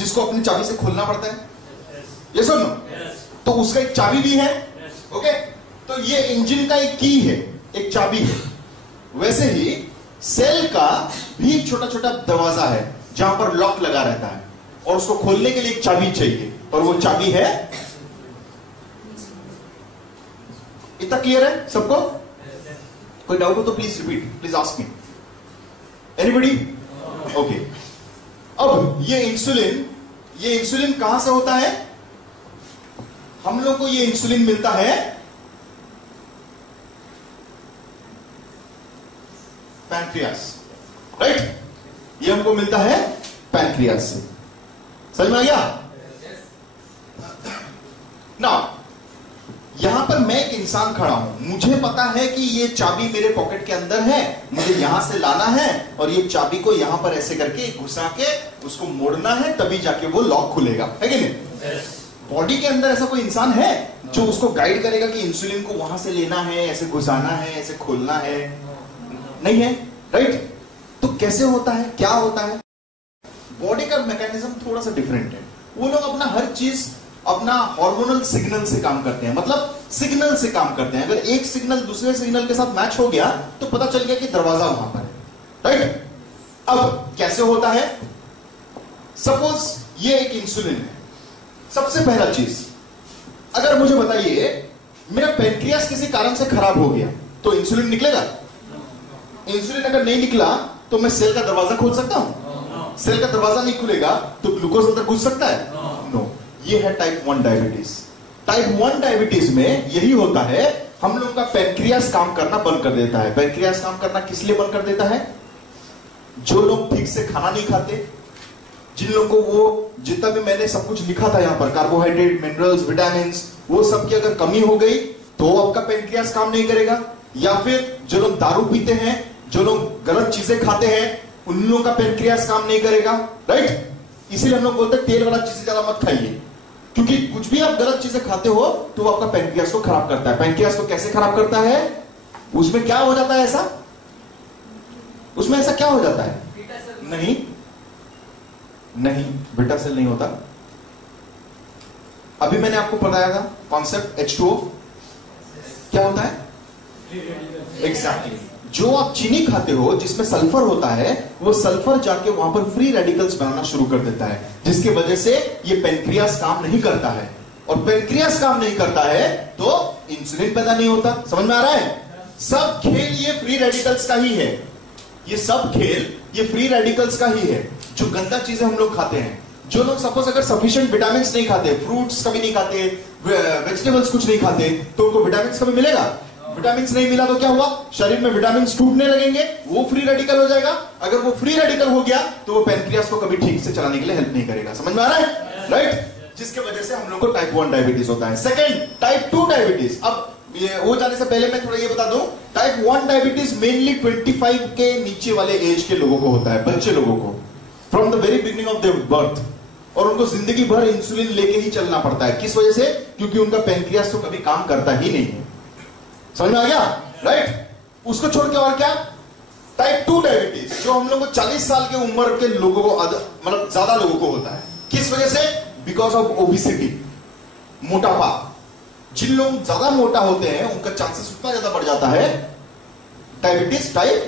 जिसको अपनी चाबी से खोलना पड़ता है, ये सुनो, तो उसका एक चाबी भी है। ओके, तो ये इंजन का एक की है, एक चाबी है। वैसे ही सेल का भी छोटा छोटा दरवाजा है जहां पर लॉक लगा रहता है, और उसको खोलने के लिए एक चाबी चाहिए, और वो चाबी है। इतना क्लियर है सबको? कोई डाउट हो तो please repeat, please ask me. Anybody? Okay. अब ये इंसुलिन कहां से होता है? हम लोग को ये इंसुलिन मिलता है पैनक्रियास, राइट? ये हमको मिलता है पैनक्रियास से। समझ में आ गया? नाउ यहां पर मैं एक इंसान खड़ा हूं, मुझे पता है कि ये चाबी मेरे पॉकेट के अंदर है, मुझे यहां से लाना है और ये चाबी को यहां पर ऐसे करके घुसा के उसको मोड़ना है, तभी जाके वो लॉक खुलेगा, है कि नहीं? बॉडी के अंदर ऐसा कोई इंसान है जो उसको गाइड करेगा कि इंसुलिन को वहां से लेना है, ऐसे घुसाना है, ऐसे खोलना है? नहीं है, राइट? तो कैसे होता है, क्या होता है? बॉडी का मैकेनिज्म थोड़ा सा डिफरेंट है। वो लोग अपना हर चीज अपना हार्मोनल सिग्नल से काम करते हैं, मतलब सिग्नल से काम करते हैं। अगर एक सिग्नल दूसरे सिग्नल के साथ मैच हो गया तो पता चल गया कि दरवाजा वहां पर है, राइट? अब कैसे होता है? सपोज ये एक इंसुलिन है। सबसे पहला चीज, अगर मुझे बताइए मेरा पैनक्रियास किसी कारण से खराब हो गया तो इंसुलिन निकलेगा? इंसुलिन अगर नहीं निकला तो मैं सेल का दरवाजा खोल सकता हूं? सेल का दरवाजा नहीं खुलेगा तो ग्लूकोज अंदर घुस सकता है? नो। ये है टाइप 1 डायबिटीज। टाइप 1 डायबिटीज में यही होता है, हम लोग का पैनक्रियास काम करना बंद कर देता है। पैनक्रियास काम करना किस लिए बंद कर देता है? जो लोग ठीक से खाना नहीं खाते, जिन लोगों को वो जितना भी मैंने सब कुछ लिखा था यहां पर, कार्बोहाइड्रेट, मिनरल्स, विटामिन, वो सब की अगर कमी हो गई तो आपका पैनक्रियास काम नहीं करेगा। या फिर जो लोग दारू पीते हैं, जो लोग गलत चीजें खाते हैं, उन लोगों का पैनक्रियास काम नहीं करेगा, राइट? इसीलिए हम लोग बोलते हैं तेल वाला चीजें ज्यादा मत खाइए, क्योंकि कुछ भी आप गलत चीजें खाते हो तो वो आपका पैनक्रियास को खराब करता है। पैनक्रियास को कैसे खराब करता है? उसमें क्या हो जाता है ऐसा? उसमें ऐसा क्या हो जाता है? नहीं नहीं, बीटा सेल नहीं होता। अभी मैंने आपको बताया था कॉन्सेप्ट H2O क्या होता है? एग्जैक्टली जो आप चीनी खाते हो जिसमें सल्फर होता है, वो सल्फर जाके वहां पर फ्री रेडिकल्स बनाना शुरू कर देता है, जिसकी वजह से ये पैनक्रियास काम नहीं करता है। और पैनक्रियास काम नहीं करता है तो इंसुलिन पैदा नहीं होता। समझ में आ रहा है? सब खेल ये फ्री रेडिकल्स का ही है। ये सब खेल ये फ्री रेडिकल्स का ही है। जो गंदा चीजें हम लोग खाते हैं, जो लोग सपोज अगर सफिशिएंट विटामिन नहीं खाते, फ्रूट्स कभी नहीं खाते, वेजिटेबल्स कुछ नहीं खाते, तो उनको विटामिन कभी मिलेगा? विटामिन नहीं मिला तो क्या हुआ? शरीर में विटामिन टूटने लगेंगे, वो फ्री रेडिकल हो जाएगा। अगर वो फ्री रेडिकल हो गया तो वो पैनक्रियास को कभी ठीक से चलाने के लिए हेल्प नहीं करेगा। समझ में आ रहा है? राइट? जिसके वजह से हम लोग को टाइप 1 डायबिटीज होता है। Second, type 2 diabetes. अब ये हो जाने से पहले मैं थोड़ा ये बता दूं, टाइप 1 डायबिटीज मेनली 25 के नीचे वाले एज के लोगों को होता है, बच्चे लोगों को, from the very beginning of their birth. और उनको जिंदगी भर इंसुलिन लेके ही चलना पड़ता है। किस वजह से? क्योंकि उनका पैनक्रियास तो कभी काम करता ही नहीं है। समझ में आ गया? राइट? उसको छोड़ के और क्या? टाइप 2 डायबिटीज जो हम लोग को 40 साल के उम्र के लोगों को, मतलब ज्यादा लोगों को होता है। किस वजह से? बिकॉज ऑफ ओबिसिटी, मोटापा। जिन लोग ज्यादा मोटा होते हैं उनका चांसेस उतना ज्यादा बढ़ जाता है diabetes type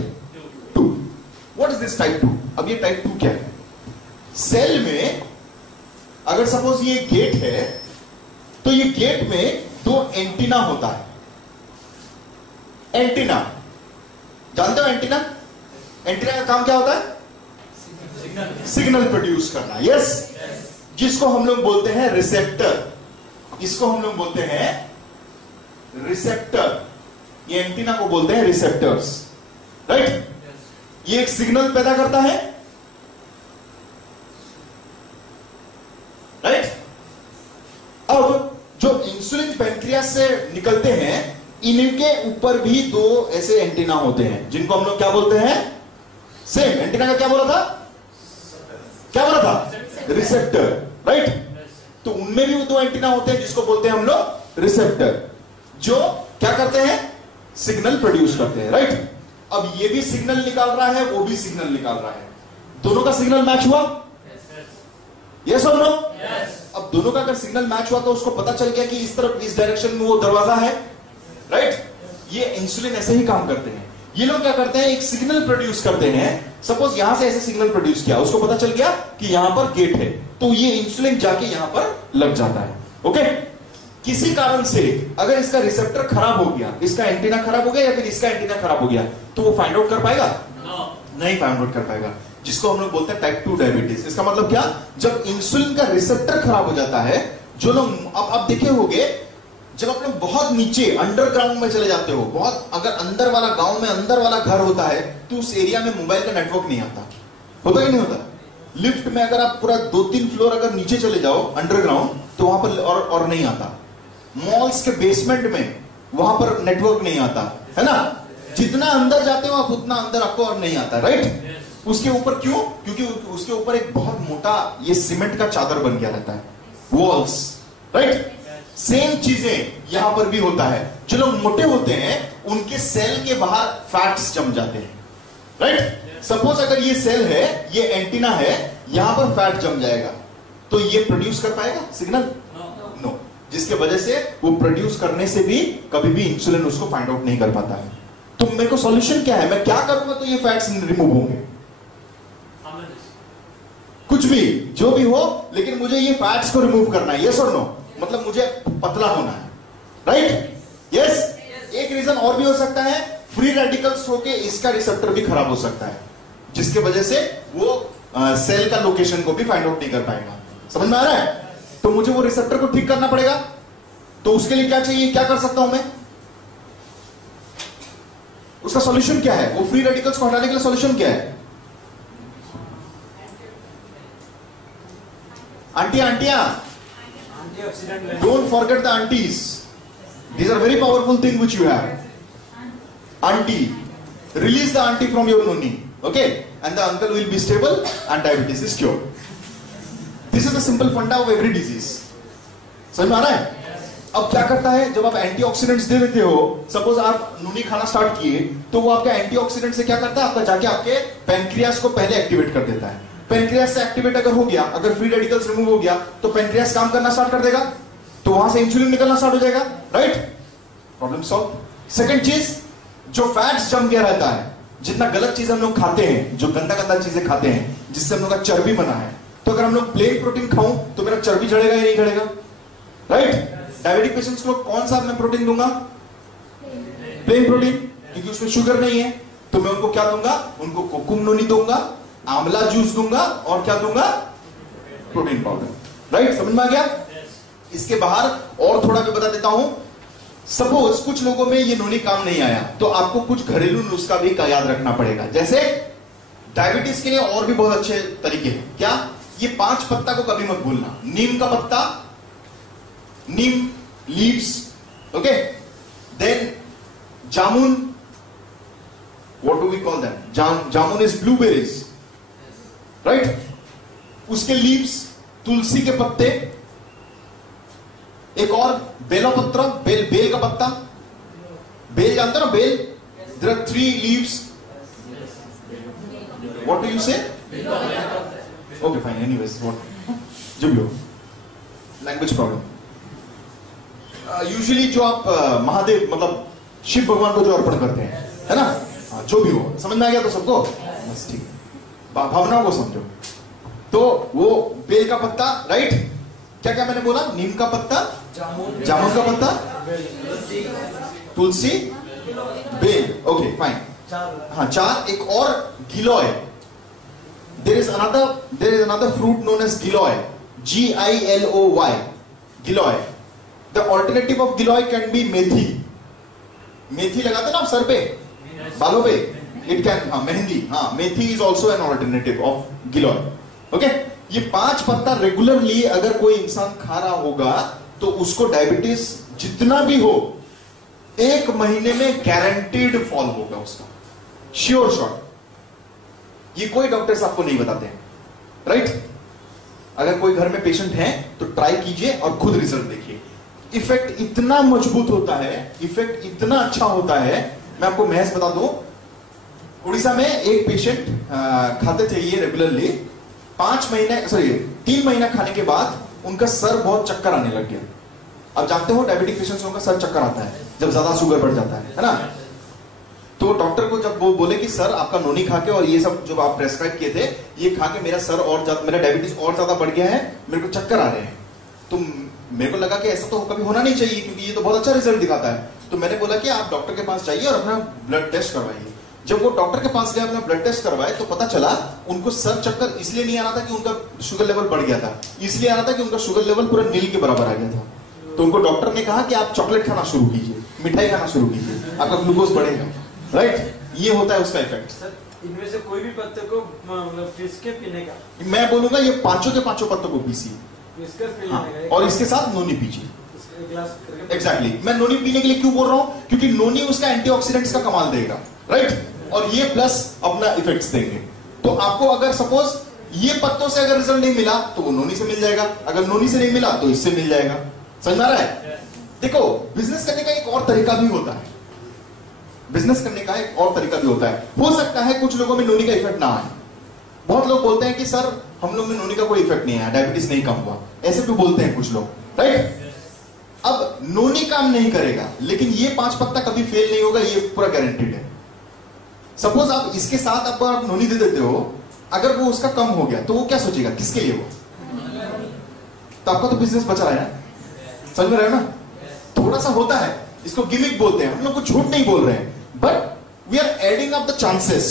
2। What is this type 2? अब ये टाइप 2 क्या है? सेल में अगर सपोज ये गेट है तो ये गेट में 2 एंटीना होता है। एंटीना जानते हो? एंटीना का काम क्या होता है? सिग्नल प्रोड्यूस करना। यस, जिसको हम लोग बोलते हैं रिसेप्टर। इसको हम लोग बोलते हैं रिसेप्टर। ये एंटीना को बोलते हैं रिसेप्टर्स, राइट? ये एक सिग्नल पैदा करता है, राइट? अब जो इंसुलिन पैनक्रियास से निकलते हैं, इनके ऊपर भी 2 ऐसे एंटीना होते हैं जिनको हम लोग क्या बोलते हैं? सेम एंटीना का क्या बोला था? क्या बोला था? Receptor, right? तो उनमें भी 2 एंटीना होते हैं जिसको बोलते हैं हम लोग रिसेप्टर, जो क्या करते हैं? सिग्नल प्रोड्यूस करते हैं, राइट? अब ये भी सिग्नल निकाल रहा है, वो भी सिग्नल निकाल रहा है, दोनों का सिग्नल मैच हुआ? यस और नो? अब दोनों का अगर सिग्नल मैच हुआ तो उसको पता चल गया कि इस तरफ इस डायरेक्शन में वो दरवाजा है, राइट? ये इंसुलिन ऐसे ही काम करते हैं। ये लोग क्या करते हैं, एक सिग्नल प्रोड्यूस करते हैं। सपोज यहां से ऐसे सिग्नल प्रोड्यूस किया, उसको पता चल गया कि यहां पर गेट है, तो ये इंसुलिन जाके यहां पर लग जाता है। ओके? किसी कारण से अगर इसका रिसेप्टर खराब हो गया, इसका एंटीना खराब हो गया या फिर इसका एंटीना खराब हो गया, तो वो फाइंड आउट कर पाएगा? नहीं फाइंड आउट कर पाएगा। जिसको हम लोग बोलते हैं टाइप 2 डायबिटीज। इसका मतलब क्या? जब इंसुलिन का रिसेप्टर खराब हो जाता है, जो लोग अब देखे होंगे, जब आप लोग बहुत नीचे अंडरग्राउंड में चले जाते हो, बहुत अगर अंदर वाला गांव में अंदर वाला घर होता है, तो उस एरिया में मोबाइल का नेटवर्क नहीं आता, होता ही नहीं होता। लिफ्ट में अगर आप पूरा 2-3 फ्लोर अगर नीचे चले जाओ अंडरग्राउंड, तो वहां पर और नहीं आता। मॉल्स के बेसमेंट में वहां पर नेटवर्क नहीं आता, है ना? जितना अंदर जाते हो आप उतना अंदर आपको और नहीं आता, राइट? उसके ऊपर क्यों? क्योंकि उसके ऊपर एक बहुत मोटा ये सीमेंट का चादर बन गया रहता है, वॉल्स, राइट? सेम चीजें यहां पर भी होता है। जो लोग मोटे होते हैं उनके सेल के बाहर फैट्स जम जाते हैं, राइट? सपोज अगर ये सेल है, ये एंटीना है, यहां पर फैट जम जाएगा, तो ये प्रोड्यूस कर पाएगा सिग्नल? नो। जिसके वजह से वो प्रोड्यूस करने से भी कभी भी इंसुलिन उसको फाइंड आउट नहीं कर पाता है। तो मेरे को सॉल्यूशन क्या है? मैं क्या करूंगा तो ये फैट्स रिमूव होंगे? कुछ भी, जो भी हो, लेकिन मुझे ये फैट्स को रिमूव करना है। यस और नो? मतलब मुझे पतला होना है, राइट? यस। एक रीजन और भी हो सकता है, फ्री रेडिकल्स होके इसका रिसेप्टर भी खराब हो सकता है, जिसके वजह से वो सेल का लोकेशन को भी फाइंड आउट नहीं कर पाएगा। समझ में आ रहा है? तो मुझे वो रिसेप्टर को ठीक करना पड़ेगा। तो उसके लिए क्या चाहिए, क्या कर सकता हूं मैं? उसका सॉल्यूशन क्या है? वो फ्री रेडिकल्स को हटाने के लिए सॉल्यूशन क्या है? आंटियां, don't forget the aunties. These are very powerful thing which you have. Auntie, release the auntie from your noni, okay? And the uncle will be stable and diabetes is cured. This is the simple funda of every disease. समझ में आ रहा है? अब क्या करता है, जब आप एंटीऑक्सीडेंट्स दे देते हो, सपोज आप नूनी खाना स्टार्ट किए, तो वो आपका एंटीऑक्सीडेंट से क्या करता है, आपका जाके आपके पैंक्रियास को पहले एक्टिवेट कर देता है। पैंक्रियास से एक्टिवेट अगर हो गया, अगर फ्री रेडिकल्स रिमूव हो गया, तो पैंक्रियास काम करना स्टार्ट कर देगा, तो वहां से इंसुलिन निकलना स्टार्ट हो जाएगा, राइट? Problem solve. सेकंड चीज, जो फैट्स जम गया रहता है, जितना गलत चीज हम लोग खाते हैं, जो गंदा गंदा चीजें खाते हैं, जिससे हम लोग का चर्बी बना है, तो अगर हम लोग प्लेन प्रोटीन खाऊं तो मेरा चर्बी झड़ेगा या नहीं झड़ेगा, राइट? डायबिटिक पेशेंट्स को कौन सा मैं प्रोटीन दूंगा? प्लेन प्रोटीन, क्योंकि उसमें शुगर नहीं है। तो मैं उनको क्या दूंगा? उनको कोकुम नोनी दूंगा, आंवला जूस दूंगा, और क्या दूंगा? Protein powder, right? समझ में आ गया? इसके बाहर और थोड़ा भी बता देता हूं। सपोज कुछ लोगों में ये नोनी काम नहीं आया, तो आपको कुछ घरेलू नुस्खा भी का याद रखना पड़ेगा। जैसे डायबिटीज के लिए और भी बहुत अच्छे तरीके हैं। क्या? ये 5 पत्ता को कभी मत भूलना। नीम का पत्ता, neem leaves, okay? Then jamun, what do we call them? Jamun is blueberries, right? उसके लीव्स, तुलसी के पत्ते, एक और बेलपत्र, बेल का पत्ता, बेल जानते हो ना, bell? There are 3 leaves. What do you say? Okay, fine. Anyways, what? जो भी हो, लैंग्वेज प्रॉब्लम। यूजुअली जो आप महादेव मतलब शिव भगवान को जो अर्पण करते हैं, है ना? जो भी हो, समझ में आ गया तो सबको? बस ठीक, भावनाओं को समझो। तो वो बेल का पत्ता, राइट? क्या क्या मैंने बोला? नीम का पत्ता, जामुन का पत्ता, तुलसी, बेल, ओके फाइन। हाँ, 4। एक और गिलोय। There is another fruit known as giloy, GILOY, giloy. The alternative of giloy can be methi. मेथी लगाते ना आप सर पे, बालों पे, इट कैन, हाँ, मेहंदी, हाँ, methi is also an alternative of giloy, okay? ये 5 पत्ता रेगुलरली अगर कोई इंसान खा रहा होगा, तो उसको डायबिटीज जितना भी हो, 1 महीने में गारंटीड फॉल होगा उसका, श्योर शॉट। ये कोई डॉक्टर्स आपको नहीं बताते हैं, राइट? अगर कोई घर में पेशेंट है तो ट्राई कीजिए और खुद रिजल्ट देखिए। इफेक्ट इतना मजबूत होता है, इफेक्ट इतना अच्छा होता है। मैं आपको महज बता दूं, उड़ीसा में एक पेशेंट खाते थे ये रेगुलरली, 5 महीने, सॉरी 3 महीना खाने के बाद उनका सर बहुत चक्कर आने लग गया। अब जानते हो डायबिटिक पेशेंट्स का सर चक्कर आता है जब ज्यादा शुगर बढ़ जाता है ना। तो डॉक्टर को जब वो बोले कि सर आपका नोनी खा के और ये सब जो आप प्रेस्क्राइब किए थे ये खा के मेरा सर और मेरा डायबिटीज और ज्यादा बढ़ गया है, मेरे को चक्कर आ रहे हैं, तो मेरे को लगा कि ऐसा तो कभी होना नहीं चाहिए क्योंकि ये तो बहुत अच्छा रिजल्ट दिखाता है। तो मैंने बोला कि आप डॉक्टर के पास जाइए और अपना ब्लड टेस्ट करवाइए। जब वो डॉक्टर के पास गया अपना ब्लड टेस्ट करवाए तो पता चला उनको सर चक्कर इसलिए नहीं आ रहा था कि उनका शुगर लेवल बढ़ गया था, इसलिए आ रहा था कि उनका शुगर लेवल पूरा नील के बराबर आ गया था। तो उनको डॉक्टर ने कहा कि आप चॉकलेट खाना शुरू कीजिए, मिठाई खाना शुरू कीजिए, आपका ग्लूकोज बढ़ेगा। राइट, ये होता है उसका इफेक्ट। सर इनमें से कोई भी पत्ते को मतलब पीस के पीने का, मैं बोलूंगा ये पांचों के पांचों पत्तों को पीसिए, हाँ, और इसके साथ नोनी पीजिए। एग्जैक्टली, मैं नोनी पीने के लिए क्यों बोल रहा हूं, क्योंकि नोनी उसका एंटीऑक्सीडेंट्स का कमाल देगा। राइट, और ये प्लस अपना इफेक्ट्स देंगे। तो आपको अगर सपोज ये पत्तों से अगर रिजल्ट नहीं मिला तो वो नोनी से मिल जाएगा, अगर नोनी से नहीं मिला तो इससे मिल जाएगा। समझ आ रहा है? देखो बिजनेस करने का एक और तरीका भी होता है, बिजनेस करने का एक और तरीका भी होता है। हो सकता है कुछ लोगों में नोनी का इफेक्ट ना आए। बहुत लोग बोलते हैं कि सर हम लोग में नोनी का कोई इफेक्ट नहीं आया, डायबिटीज नहीं कम हुआ, ऐसे भी बोलते हैं कुछ लोग। राइट, अब नोनी काम नहीं करेगा लेकिन ये 5 पत्ता कभी फेल नहीं होगा, ये पूरा गारंटीड है। सपोज आप इसके साथ आप नोनी दे देते हो, अगर वो उसका कम हो गया तो वो क्या सोचेगा, किसके लिए वो, तो आपका तो बिजनेस बचा रहा है। समझ में रहे हो ना? थोड़ा सा होता है, इसको गिमिक बोलते हैं, हम लोग को झूठ नहीं बोल रहे हैं, but we are adding up the chances.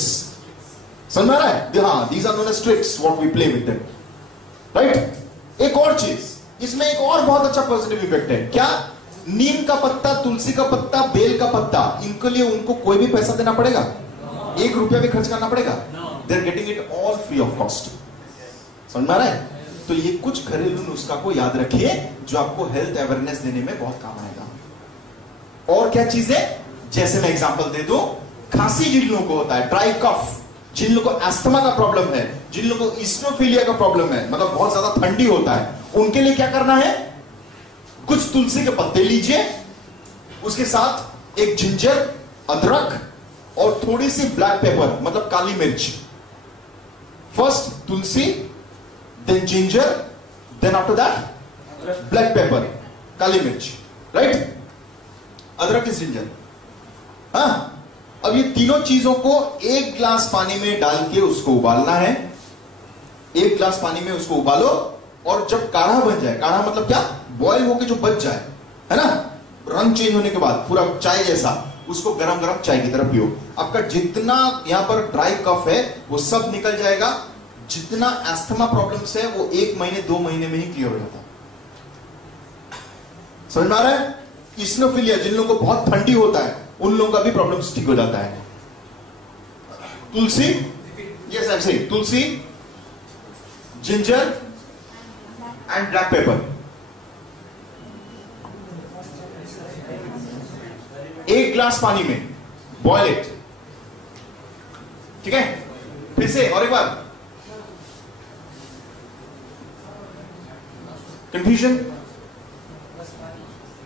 समझ में आ रहा है? हाँ, these are known as tricks what we play with them. Right, एक और चीज इसमें एक और बहुत अच्छा पॉजिटिव इफेक्ट है। क्या? नीम का पत्ता, तुलसी का पत्ता, बेल का पत्ता, इनके लिए उनको कोई भी पैसा देना पड़ेगा, 1 रुपया भी खर्च करना पड़ेगा। They are getting it all free of cost. समझ में आ रहा है? तो ये कुछ घरेलू नुस्खा को याद रखिए जो आपको हेल्थ अवेयरनेस देने में बहुत काम आएगा। और क्या चीजें, जैसे मैं एग्जांपल दे दूं, खांसी जिन लोगों को होता है, ड्राई कफ, जिन लोगों को अस्थमा का प्रॉब्लम है, जिन लोगों को इस्नोफिलिया का प्रॉब्लम है, मतलब बहुत ज्यादा ठंडी होता है, उनके लिए क्या करना है, कुछ तुलसी के पत्ते लीजिए, उसके साथ एक जिंजर, अदरक और थोड़ी सी ब्लैक पेपर मतलब काली मिर्च। First tulsi, then ginger, then after that black pepper, काली मिर्च। राइट, अदरक इज जिंजर। हाँ, अब ये तीनों चीजों को 1 ग्लास पानी में डाल के उसको उबालना है। 1 ग्लास पानी में उसको उबालो और जब काढ़ा बन जाए, काढ़ा मतलब क्या, बॉयल होके जो बच जाए, है ना, रंग चेंज होने के बाद पूरा चाय जैसा, उसको गरम गरम चाय की तरह पियो। आपका जितना यहां पर ड्राई कफ है वो सब निकल जाएगा। जितना एस्थमा प्रॉब्लम्स है वो 1 महीने 2 महीने में ही क्लियर हो जाता है। समझ में आ रहा है? इस्नोफिलिया, जिन लोगों को बहुत ठंडी होता है उन लोगों का भी प्रॉब्लम ठीक हो जाता है। Tulsi, yes I am saying, tulsi, ginger and black pepper, 1 glass पानी में बॉयल इट। ठीक है, फिर से और एक बार, कंफ्यूजन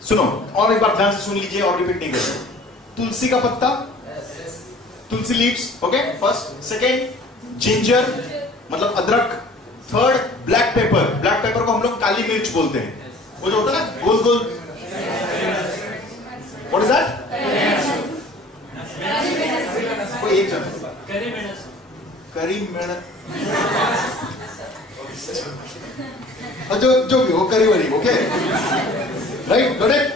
सुनो, और एक बार ध्यान से सुन लीजिए और रिपीट नहीं करें। तुलसी का पत्ता, tulsi leaves, okay, first. Second ginger मतलब अदरक। Third black pepper, black pepper को हम लोग काली मिर्च बोलते हैं, वो जो होता है ना गोल गोल, व्हाट इज दैट, कोई एक जन, करी मेहनत, जो भी हो, करी worry, okay, right, got it.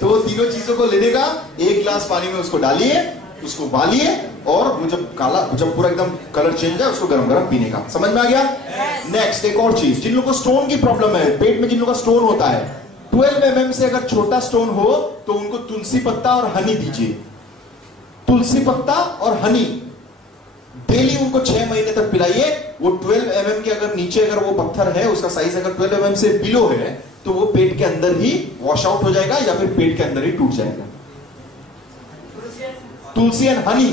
तो वो तीनों चीजों को लेने का, 1 ग्लास पानी में उसको डालिए, उसको उबालिए और वो जब काला, जब पूरा एकदम कलर चेंज है उसको गरम गरम पीने का। समझ में आ गया? नेक्स्ट एक और चीज, जिन लोगों को स्टोन की प्रॉब्लम है, पेट में जिन लोगों का स्टोन होता है, 12 mm से अगर छोटा स्टोन हो तो उनको तुलसी पत्ता और हनी दीजिए। तुलसी पत्ता और हनी डेली उनको 6 महीने तक पिलाइए। वो 12 mm के अगर नीचे अगर वो पत्थर है, उसका साइज अगर 12 mm से बिलो है तो वो पेट के अंदर ही वॉश आउट हो जाएगा या फिर पेट के अंदर ही टूट जाएगा। तुलसी एंड हनी,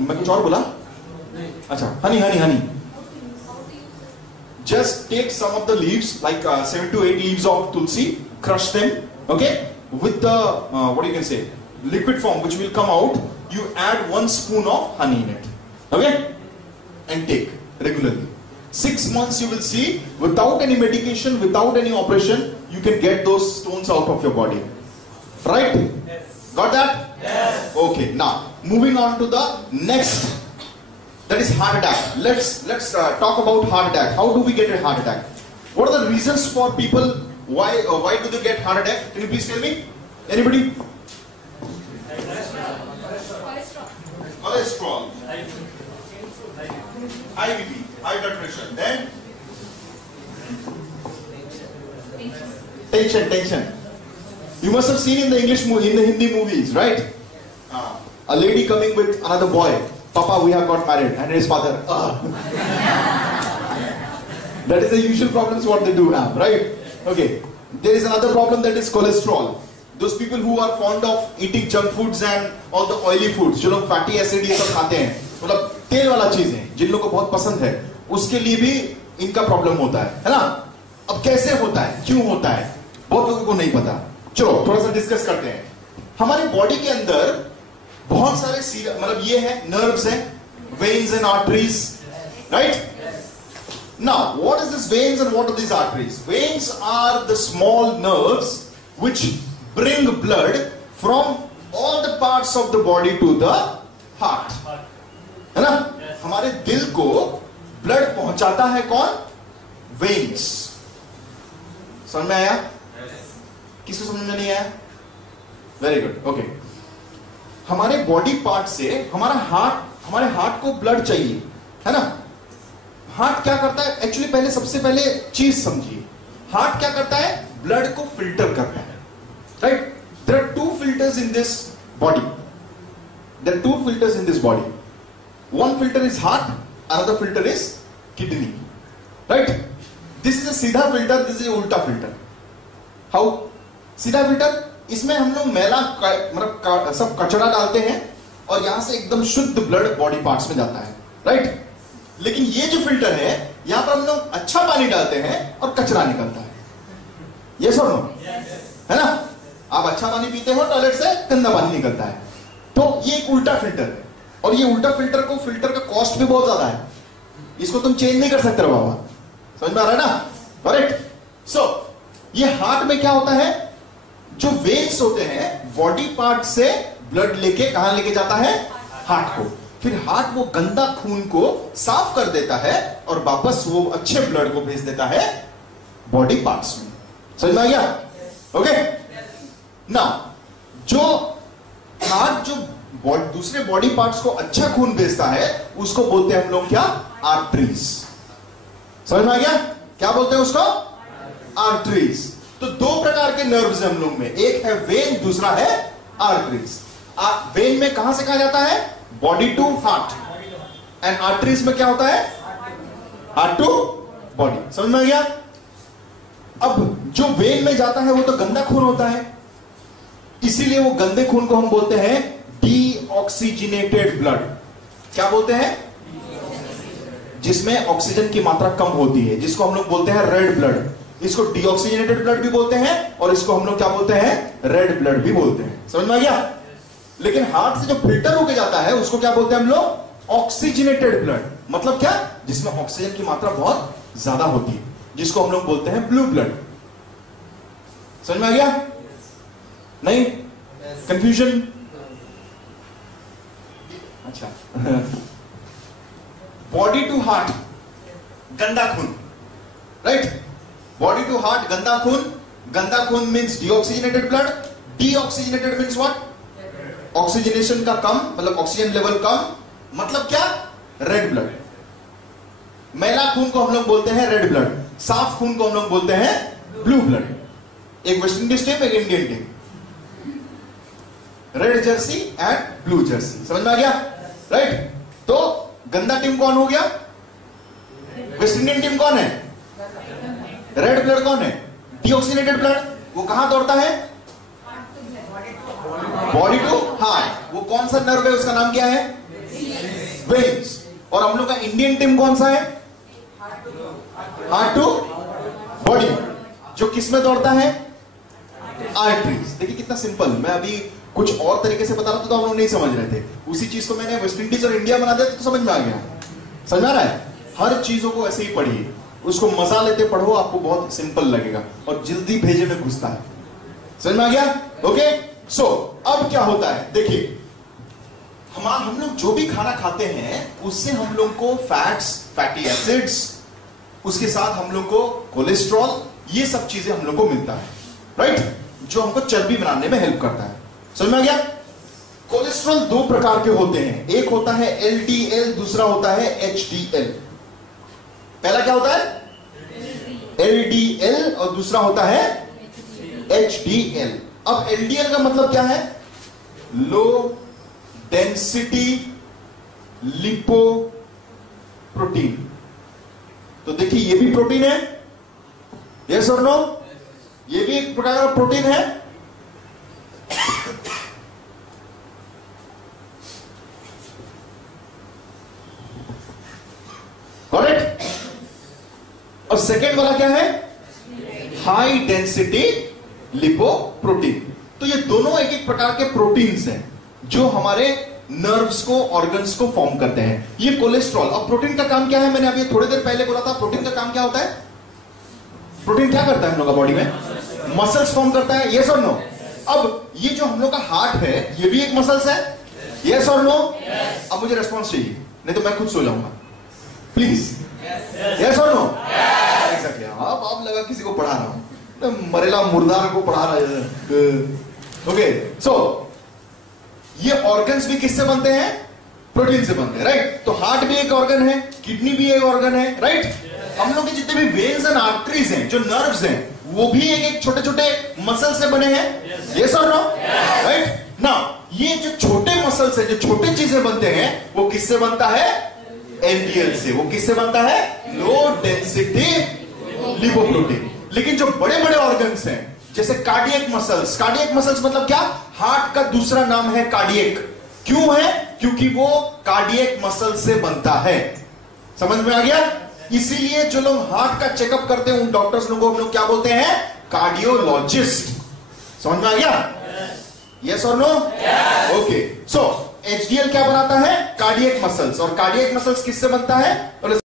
मैं कुछ और बोला? अच्छा, Honey Honey Honey, just take some of the leaves, like 7 to 8 leaves of tulsi, crush them, okay, with the what you can say, liquid form which will come out. You add 1 spoon of honey in it, okay, and take regularly. 6 months you will see, without any medication, without any operation, you can get those stones out of your body. Right? Yes. Got that? Yes. Okay, now moving on to the next, that is heart attack. Let's talk about heart attack. How do we get a heart attack? What are the reasons for people, why do they get heart attack? Can you please tell me? Anybody? Cholesterol, high BP, high blood pressure, then tension. You must have seen in the Hindi movies, right? A lady coming with another boy. Papa, we have got married, and his father. That is the usual problems what they do have, right? Okay. There is another problem, that is cholesterol. Those people who are fond of eating junk foods and all the oily foods, जो लोग fatty acid ये सब खाते हैं, मतलब तेल वाला चीजें जिन लोगों को बहुत पसंद है, उसके लिए भी इनका प्रॉब्लम होता है ना? अब कैसे होता है, क्यों होता है, बहुत लोगों को नहीं पता. चलो थोड़ा सा डिस्कस करते हैं. हमारी बॉडी के अंदर बहुत सारे मतलब ये है, नर्व्स हैं, veins and arteries, right? Now, what is this veins and what are these arteries? Veins are the small nerves which bring blood from all the parts of the body to the heart. है ना? हमारे दिल को blood पहुंचाता है कौन? Veins. समझ में आया? किसको समझ में नहीं आया? Very good. ओके. हमारे बॉडी पार्ट से हमारे हार्ट को ब्लड चाहिए, है ना? हार्ट क्या करता है? एक्चुअली पहले सबसे पहले चीज समझिए. हार्ट क्या करता है? ब्लड को फिल्टर करता है. Right? There are two filters in this body. One filter is heart, another filter is kidney. Right? This is a सीधा filter, this is a उल्टा filter. How? सीधा filter, इसमें हम लोग मैला मतलब सब कचरा डालते हैं और यहां से एकदम शुद्ध ब्लड बॉडी पार्ट्स में जाता है. राइट? लेकिन ये जो फिल्टर है, यहां पर हम लोग अच्छा पानी डालते हैं और कचरा निकलता है. ये सुनो, है ना? आप अच्छा पानी पीते हो, टॉयलेट से गंदा पानी निकलता है. तो ये एक उल्टा फिल्टर है. और ये उल्टा फिल्टर का कॉस्ट भी बहुत ज्यादा है. इसको तुम चेंज नहीं कर सकते बाबा. समझ में आ रहा है ना? करेक्ट. सो ये हार्ट में क्या होता है? जो वेन्स होते हैं, बॉडी पार्ट से ब्लड लेके कहां लेके जाता है? हार्ट को. फिर हार्ट वो गंदा खून को साफ कर देता है और वापस वो अच्छे ब्लड को भेज देता है बॉडी पार्ट्स में. समझ में आ गया? ओके. ना जो हार्ट जो दूसरे बॉडी पार्ट्स को अच्छा खून भेजता है, उसको बोलते हैं हम लोग क्या? आर्टरीज. समझ में आ गया? क्या बोलते हैं उसको? आर्टरीज. तो दो प्रकार के नर्व्स हैं हम लोग में, एक है वेन, दूसरा है आर्टरीज. वेन में कहां से कहा जाता है? Body to heart. And arteries में क्या होता है? Heart to body. समझ में आ गया? अब जो वेन में जाता है वो तो गंदा खून होता है, इसीलिए वो गंदे खून को हम बोलते हैं डीऑक्सीजनेटेड ब्लड. क्या बोलते हैं? जिसमें ऑक्सीजन की मात्रा कम होती है, जिसको हम लोग बोलते हैं रेड ब्लड. इसको डीऑक्सीजनेटेड ब्लड भी बोलते हैं और इसको हम लोग क्या बोलते हैं? रेड ब्लड भी बोलते हैं. समझ में आ गया? लेकिन हार्ट से जो फिल्टर होके जाता है उसको क्या बोलते हैं हम लोग? Oxygenated blood. मतलब क्या? जिसमें ऑक्सीजन की मात्रा बहुत ज्यादा होती है, जिसको हम लोग बोलते हैं ब्लू ब्लड. समझ में आ गया? नहीं? कंफ्यूजन? अच्छा. बॉडी टू हार्ट गंदा खून. राइट? बॉडी टू हार्ट गंदा खून. गंदा खून means deoxygenated blood. Deoxygenated means what? Oxygenation का कम, मतलब ऑक्सीजन लेवल कम. मतलब क्या? Red blood. मैला खून को हम लोग बोलते हैं रेड ब्लड. साफ खून को हम लोग बोलते हैं ब्लू ब्लड. एक वेस्ट इंडीज टीम, एक Indian team. Red Jersey and blue Jersey. समझ में आ गया? राइट? तो गंदा टीम कौन हो गया? वेस्ट इंडियन टीम कौन है? रेड ब्लड कौन है? Deoxygenated blood. वो कहां दौड़ता है? Body to heart. वो कौन सा नर्व है, उसका नाम क्या है? वेन्स. और हम लोग का इंडियन टीम कौन सा है? Heart to body. जो किस में दौड़ता है? आर्टरीज. देखिए कितना सिंपल. मैं अभी कुछ और तरीके से बता रहा था तो हम लोग नहीं समझ रहे थे. उसी चीज को मैंने वेस्ट इंडीज और इंडिया बना दिया तो समझ में आ गया. समझ आ रहा है? हर चीजों को ऐसे ही पढ़िए, उसको मजा लेते पढ़ो, आपको बहुत सिंपल लगेगा और जल्दी भेजे में घुसता है। समझ में आ गया? ओके, सो अब क्या होता है, देखिए हम लोग जो भी खाना खाते हैं उससे हम लोग को फैट्स, फैटी एसिड्स, उसके साथ हम लोग को कोलेस्ट्रॉल, ये सब चीजें हम लोग को मिलता है, राइट, जो हमको चर्बी बनाने में हेल्प करता है। समझ में आ गया? कोलेस्ट्रॉल दो प्रकार के होते हैं, एक होता है LDL, दूसरा होता है HDL। पहला क्या होता है? LDL और दूसरा होता है HDL। अब LDL का मतलब क्या है? Low density lipoprotein. तो देखिए ये भी प्रोटीन है, यस और नो? ये भी एक प्रकार का प्रोटीन है। करेक्ट? और सेकेंड वाला क्या है? High density lipoprotein. तो ये दोनों एक एक प्रकार के प्रोटीन्स हैं जो हमारे नर्व्स को, ऑर्गन्स को फॉर्म करते हैं। ये कोलेस्ट्रॉल, अब प्रोटीन का काम क्या है? मैंने अभी थोड़ी देर पहले बोला था, प्रोटीन का काम क्या होता है? प्रोटीन क्या करता है हम लोग का बॉडी में? मसल्स फॉर्म करता है, यस और नो? अब ये जो हम लोग का हार्ट है, ये भी एक मसल्स है, यस और नो? अब मुझे रेस्पॉन्स चाहिए, नहीं तो मैं खुद सो जाऊंगा, प्लीज, यस और नो? एग्जैक्टली। आप लगा किसी को पढ़ा रहा हूं, मरेला मुर्दार को पढ़ा रहा है। ओके, सो ये ऑर्गन्स भी किससे बनते हैं? प्रोटीन से बनते हैं, राइट? तो हार्ट भी एक ऑर्गन है, किडनी भी एक ऑर्गन है, राइट? हम लोग के जितने भी वेन्स एंड आर्टरीज हैं, जो नर्व्स हैं, वो भी एक एक छोटे छोटे मसल से बने हैं, यस और नो? राइट? नाउ ये जो छोटे मसल्स है, जो छोटे चीजें बनते हैं, वो किससे बनता है? LDL से। वो किससे बनता है? Low density lipoprotein. लेकिन जो बड़े बड़े ऑर्गन्स हैं, जैसे कार्डियक मसल्स, कार्डियक मसल्स मतलब क्या? हार्ट का दूसरा नाम है कार्डियक। क्यों है? क्योंकि वो कार्डियक मसल से बनता है। समझ में आ गया? इसीलिए जो लोग हार्ट का चेकअप करते हैं, उन डॉक्टर्स लोगों को हम लोग क्या बोलते हैं? कार्डियोलॉजिस्ट। समझ में आ गया? यस और नो? ओके, सो HDL क्या बनाता है? Cardiac muscles. और कार्डियक मसल्स किससे बनता है?